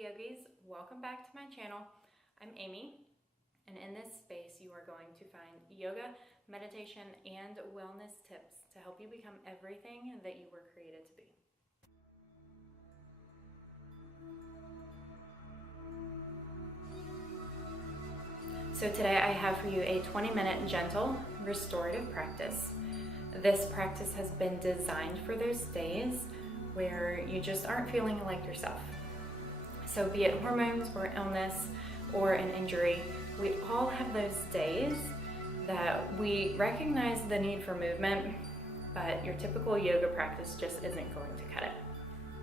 Hey yogis, welcome back to my channel. I'm Amy, and in this space you are going to find yoga, meditation, and wellness tips to help you become everything that you were created to be. So today I have for you a 20-minute gentle restorative practice. This practice has been designed for those days where you just aren't feeling like yourself. So be it hormones or illness or an injury, we all have those days that we recognize the need for movement, but your typical yoga practice just isn't going to cut it.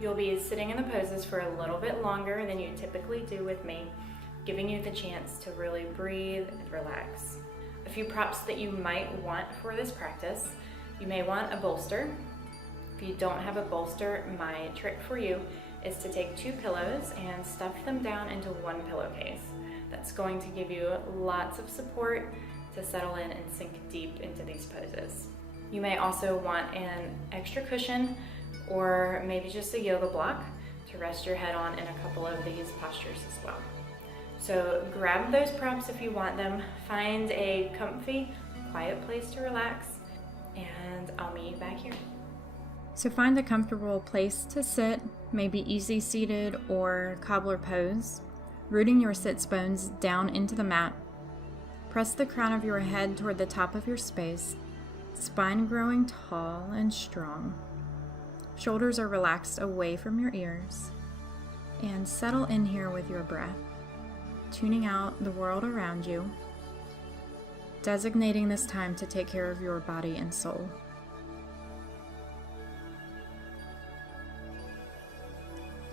You'll be sitting in the poses for a little bit longer than you typically do with me, giving you the chance to really breathe and relax. A few props that you might want for this practice: you may want a bolster. If you don't have a bolster, my trick for you is to take 2 pillows and stuff them down into one pillowcase. That's going to give you lots of support to settle in and sink deep into these poses. You may also want an extra cushion or maybe just a yoga block to rest your head on in a couple of these postures as well. So grab those props if you want them, find a comfy, quiet place to relax, and I'll meet you back here. So find a comfortable place to sit, maybe easy seated or cobbler pose, rooting your sits bones down into the mat. Press the crown of your head toward the top of your space, spine growing tall and strong. Shoulders are relaxed away from your ears, and settle in here with your breath, tuning out the world around you, designating this time to take care of your body and soul.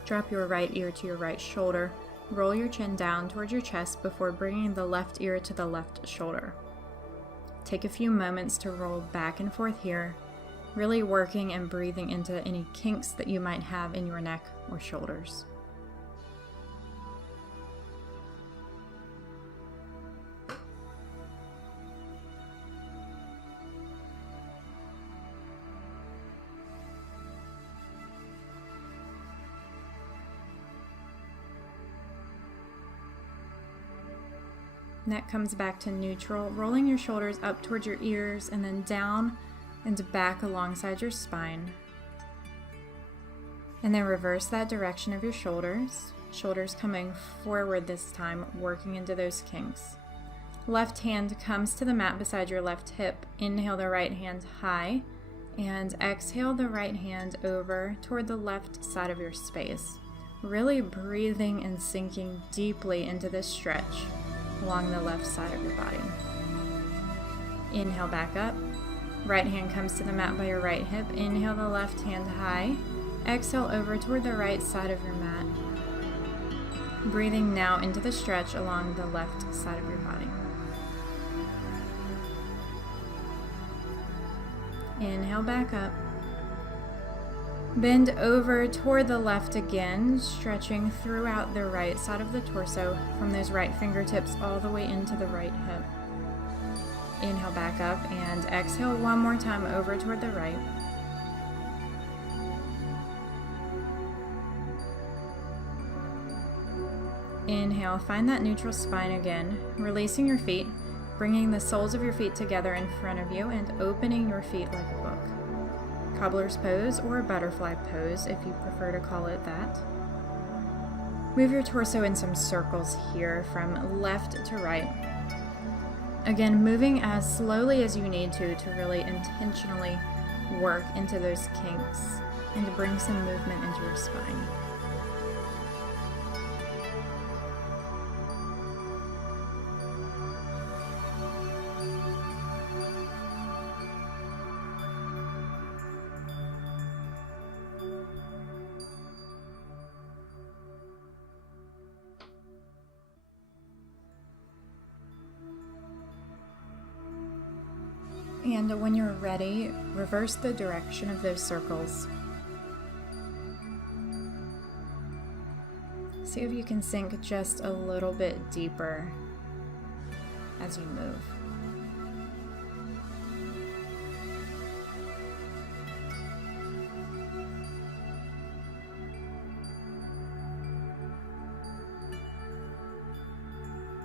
Drop your right ear to your right shoulder. Roll your chin down towards your chest before bringing the left ear to the left shoulder. Take a few moments to roll back and forth here, really working and breathing into any kinks that you might have in your neck or shoulders. Neck comes back to neutral, rolling your shoulders up towards your ears and then down and back alongside your spine. And then reverse that direction of your shoulders. Shoulders coming forward this time, working into those kinks. Left hand comes to the mat beside your left hip. Inhale the right hand high and exhale the right hand over toward the left side of your space. Really breathing and sinking deeply into this stretch along the left side of your body. Inhale back up. Right hand comes to the mat by your right hip. Inhale the left hand high. Exhale over toward the right side of your mat. Breathing now into the stretch along the left side of your body. Inhale back up. Bend over toward the left again, stretching throughout the right side of the torso from those right fingertips all the way into the right hip. Inhale back up and exhale one more time over toward the right. Inhale, find that neutral spine again, releasing your feet, bringing the soles of your feet together in front of you and opening your feet like a book. Cobbler's pose or butterfly pose if you prefer to call it that. Move your torso in some circles here from left to right. Again, moving as slowly as you need to really intentionally work into those kinks and to bring some movement into your spine. And when you're ready, reverse the direction of those circles. See if you can sink just a little bit deeper as you move.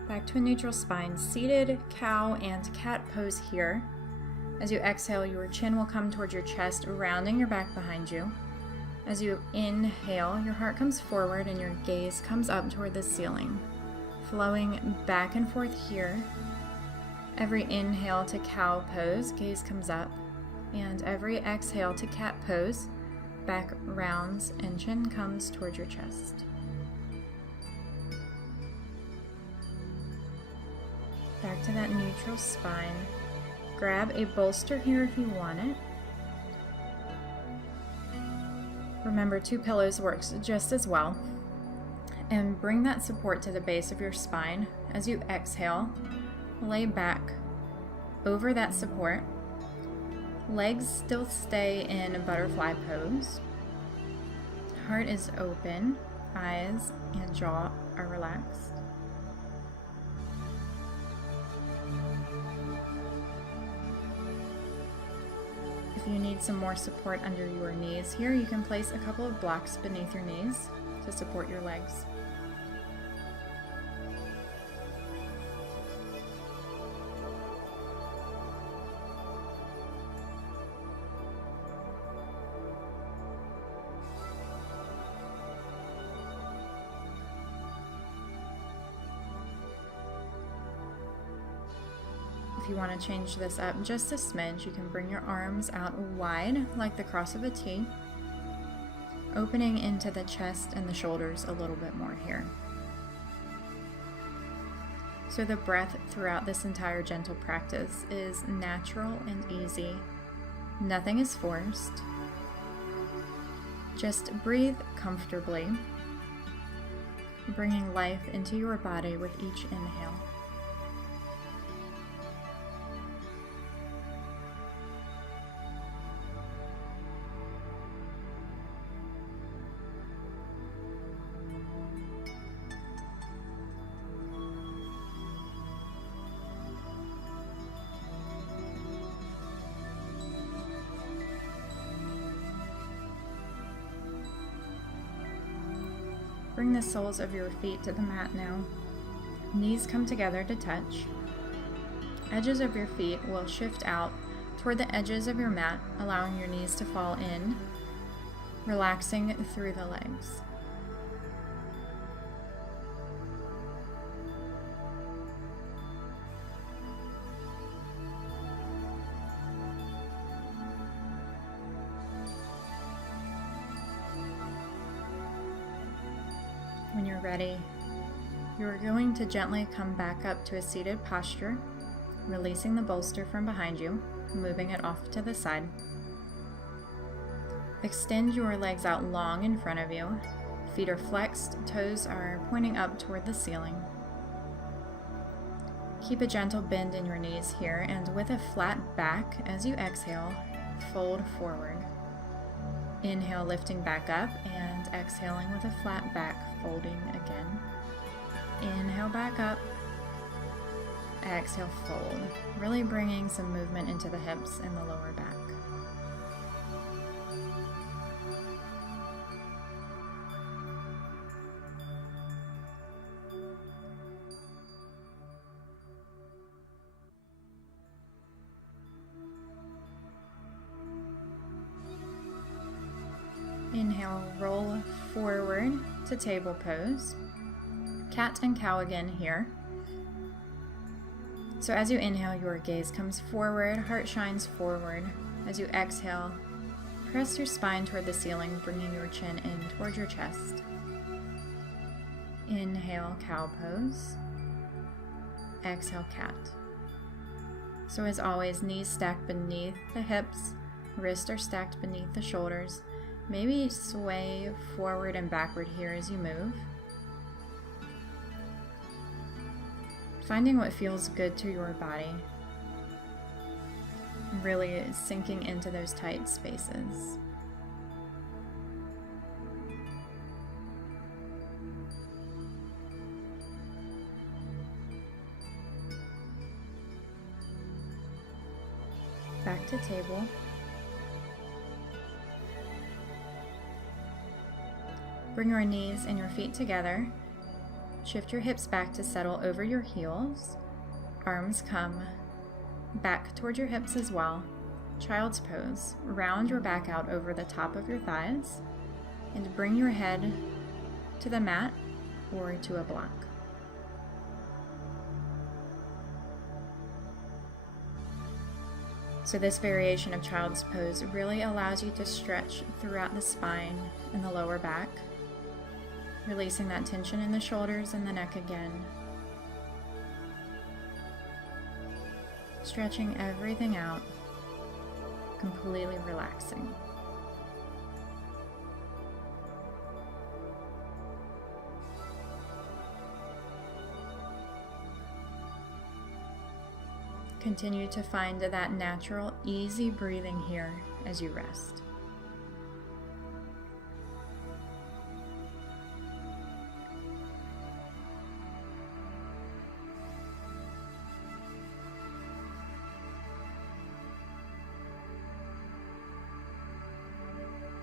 Back to a neutral spine, seated cow and cat pose here. As you exhale, your chin will come towards your chest, rounding your back behind you. As you inhale, your heart comes forward and your gaze comes up toward the ceiling, flowing back and forth here. Every inhale to cow pose, gaze comes up, and every exhale to cat pose, back rounds and chin comes towards your chest. Back to that neutral spine. Grab a bolster here if you want it. Remember, 2 pillows works just as well. And bring that support to the base of your spine. As you exhale, lay back over that support. Legs still stay in a butterfly pose. Heart is open. Eyes and jaw are relaxed. If you need some more support under your knees here, you can place a couple of blocks beneath your knees to support your legs. If you want to change this up just a smidge, you can bring your arms out wide like the cross of a T, opening into the chest and the shoulders a little bit more here. So the breath throughout this entire gentle practice is natural and easy. Nothing is forced. Just breathe comfortably, bringing life into your body with each inhale. Bring the soles of your feet to the mat now. Knees come together to touch. Edges of your feet will shift out toward the edges of your mat, allowing your knees to fall in, relaxing through the legs. When you're ready, you're going to gently come back up to a seated posture, releasing the bolster from behind you, moving it off to the side. Extend your legs out long in front of you. Feet are flexed, toes are pointing up toward the ceiling. Keep a gentle bend in your knees here, and with a flat back, as you exhale, fold forward. Inhale, lifting back up, and exhaling with a flat back, folding again. Inhale, back up. Exhale, fold. Really bringing some movement into the hips and the lower back. Inhale, roll forward to table pose. Cat and cow again here. So as you inhale, your gaze comes forward, heart shines forward. As you exhale, press your spine toward the ceiling, bringing your chin in toward your chest. Inhale, cow pose. Exhale, cat. So as always, knees stacked beneath the hips, wrists are stacked beneath the shoulders. Maybe sway forward and backward here as you move. Finding what feels good to your body. Really sinking into those tight spaces. Back to table. Bring your knees and your feet together. Shift your hips back to settle over your heels. Arms come back toward your hips as well. Child's pose. Round your back out over the top of your thighs and bring your head to the mat or to a block. So this variation of child's pose really allows you to stretch throughout the spine and the lower back, releasing that tension in the shoulders and the neck again. Stretching everything out, completely relaxing. Continue to find that natural, easy breathing here as you rest.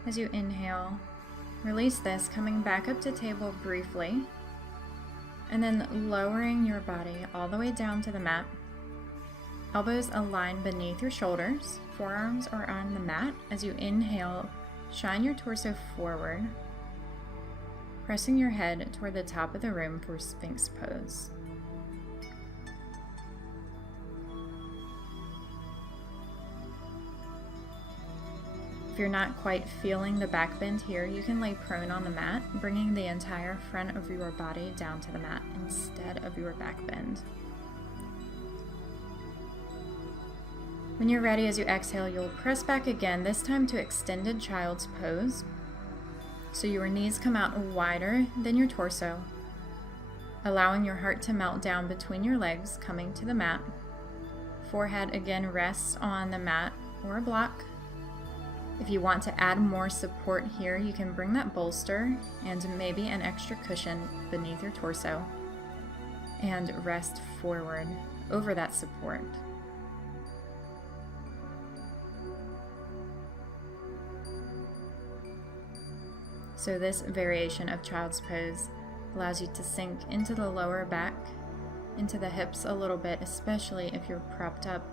As you inhale, release this, coming back up to table briefly, and then lowering your body all the way down to the mat. Elbows align beneath your shoulders, forearms are on the mat. As you inhale, shine your torso forward, pressing your head toward the top of the room for Sphinx pose. If you're not quite feeling the back bend here, you can lay prone on the mat, bringing the entire front of your body down to the mat instead of your back bend. When you're ready, as you exhale, you'll press back again, this time to extended child's pose. So your knees come out wider than your torso, allowing your heart to melt down between your legs, coming to the mat. Forehead again rests on the mat or a block. If you want to add more support here, you can bring that bolster and maybe an extra cushion beneath your torso and rest forward over that support. So this variation of child's pose allows you to sink into the lower back, into the hips a little bit, especially if you're propped up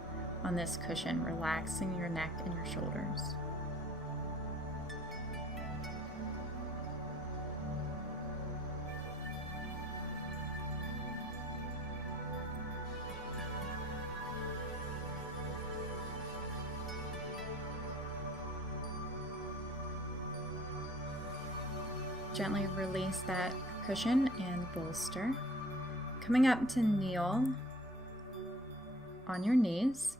on this cushion, relaxing your neck and your shoulders. Gently release that cushion and bolster. Coming up to kneel on your knees.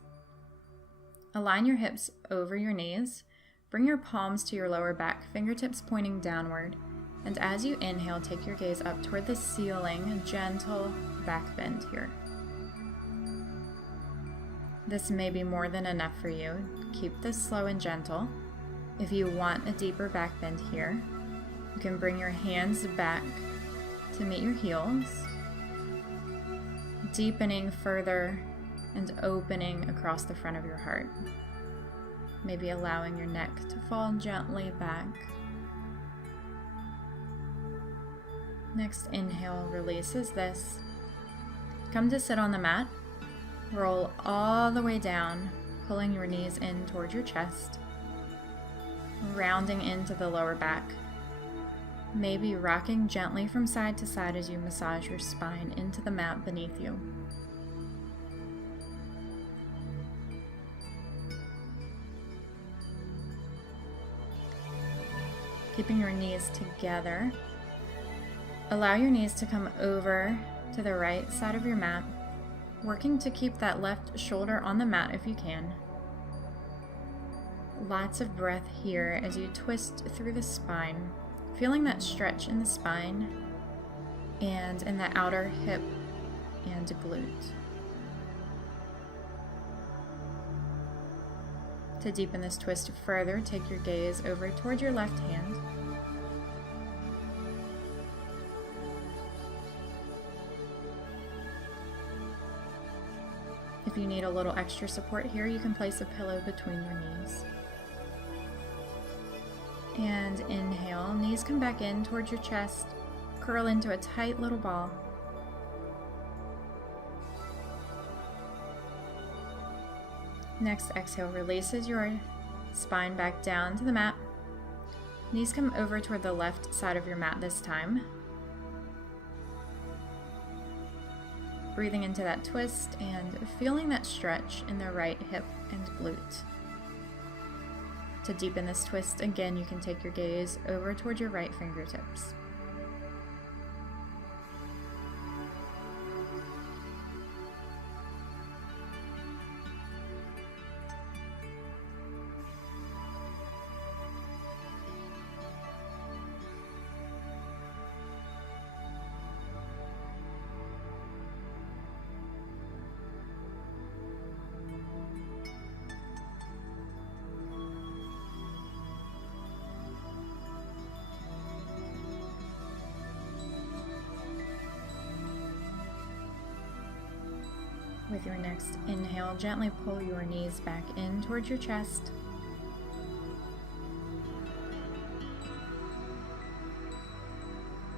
Align your hips over your knees. Bring your palms to your lower back, fingertips pointing downward. And as you inhale, take your gaze up toward the ceiling, a gentle back bend here. This may be more than enough for you. Keep this slow and gentle. If you want a deeper back bend here, you can bring your hands back to meet your heels, deepening further and opening across the front of your heart. Maybe allowing your neck to fall gently back. Next inhale releases this. Come to sit on the mat. Roll all the way down, pulling your knees in towards your chest, rounding into the lower back. Maybe rocking gently from side to side as you massage your spine into the mat beneath you. Keeping your knees together. Allow your knees to come over to the right side of your mat, working to keep that left shoulder on the mat if you can. Lots of breath here as you twist through the spine. Feeling that stretch in the spine and in the outer hip and glute. To deepen this twist further, take your gaze over toward your left hand. If you need a little extra support here, you can place a pillow between your knees. And inhale, knees come back in towards your chest, curl into a tight little ball. Next exhale releases your spine back down to the mat. Knees come over toward the left side of your mat this time. Breathing into that twist and feeling that stretch in the right hip and glute. To deepen this twist, again, you can take your gaze over toward your right fingertips. With your next inhale, gently pull your knees back in towards your chest.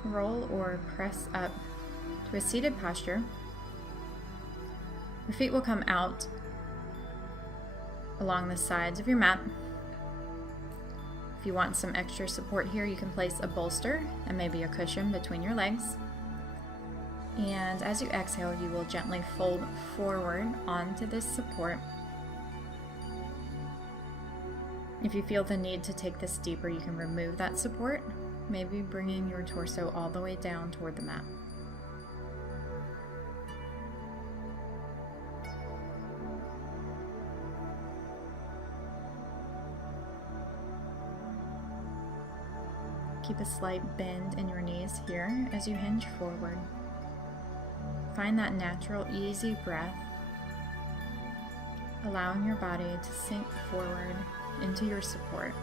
Roll or press up to a seated posture. Your feet will come out along the sides of your mat. If you want some extra support here, you can place a bolster and maybe a cushion between your legs. And as you exhale, you will gently fold forward onto this support. If you feel the need to take this deeper, you can remove that support, maybe bringing your torso all the way down toward the mat. Keep a slight bend in your knees here as you hinge forward. Find that natural, easy breath, allowing your body to sink forward into your support.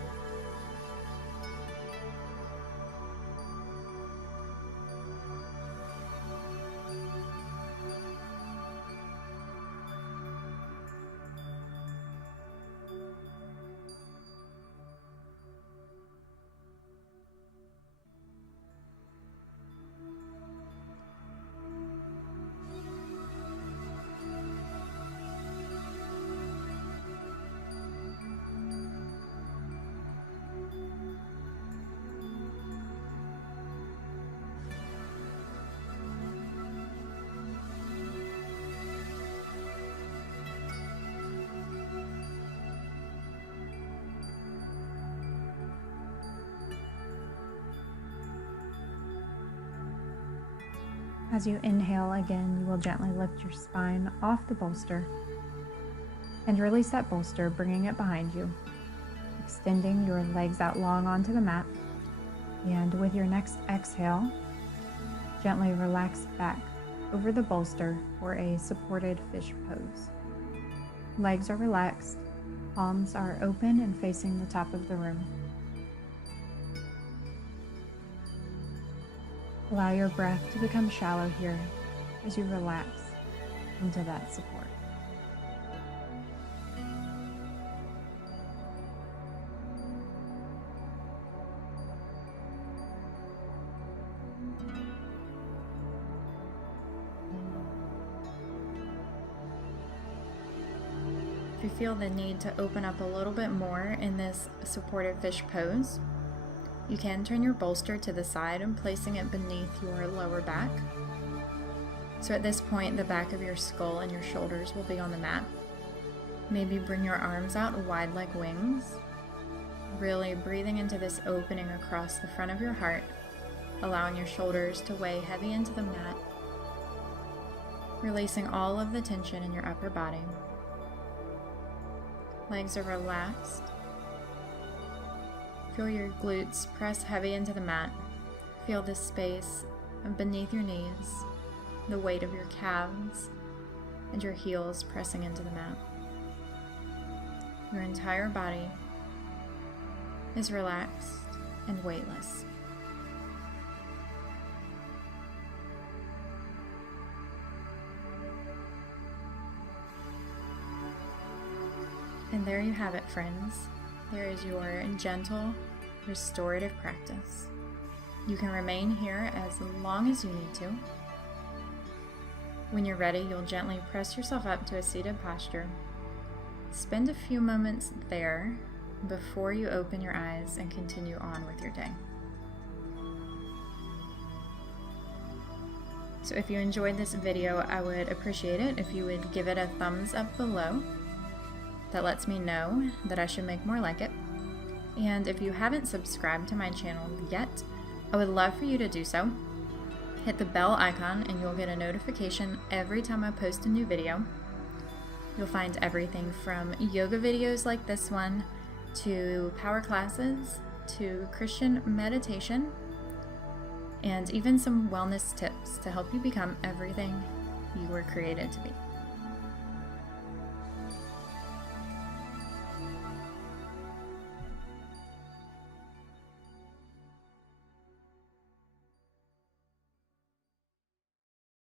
As you inhale again, you will gently lift your spine off the bolster and release that bolster, bringing it behind you, extending your legs out long onto the mat. And with your next exhale, gently relax back over the bolster for a supported fish pose. Legs are relaxed, palms are open and facing the top of the room. Allow your breath to become shallow here as you relax into that support. If you feel the need to open up a little bit more in this supported fish pose, you can turn your bolster to the side and placing it beneath your lower back. So at this point, the back of your skull and your shoulders will be on the mat. Maybe bring your arms out wide like wings, really breathing into this opening across the front of your heart, allowing your shoulders to weigh heavy into the mat, releasing all of the tension in your upper body. Legs are relaxed. Feel your glutes press heavy into the mat. Feel the space beneath your knees, the weight of your calves, and your heels pressing into the mat. Your entire body is relaxed and weightless. And there you have it, friends. There is your gentle, restorative practice. You can remain here as long as you need to. When you're ready, you'll gently press yourself up to a seated posture. Spend a few moments there before you open your eyes and continue on with your day. So if you enjoyed this video, I would appreciate it if you would give it a thumbs up below. That lets me know that I should make more like it. And if you haven't subscribed to my channel yet, I would love for you to do so. Hit the bell icon and you'll get a notification every time I post a new video. You'll find everything from yoga videos like this one, to power classes, to Christian meditation, and even some wellness tips to help you become everything you were created to be.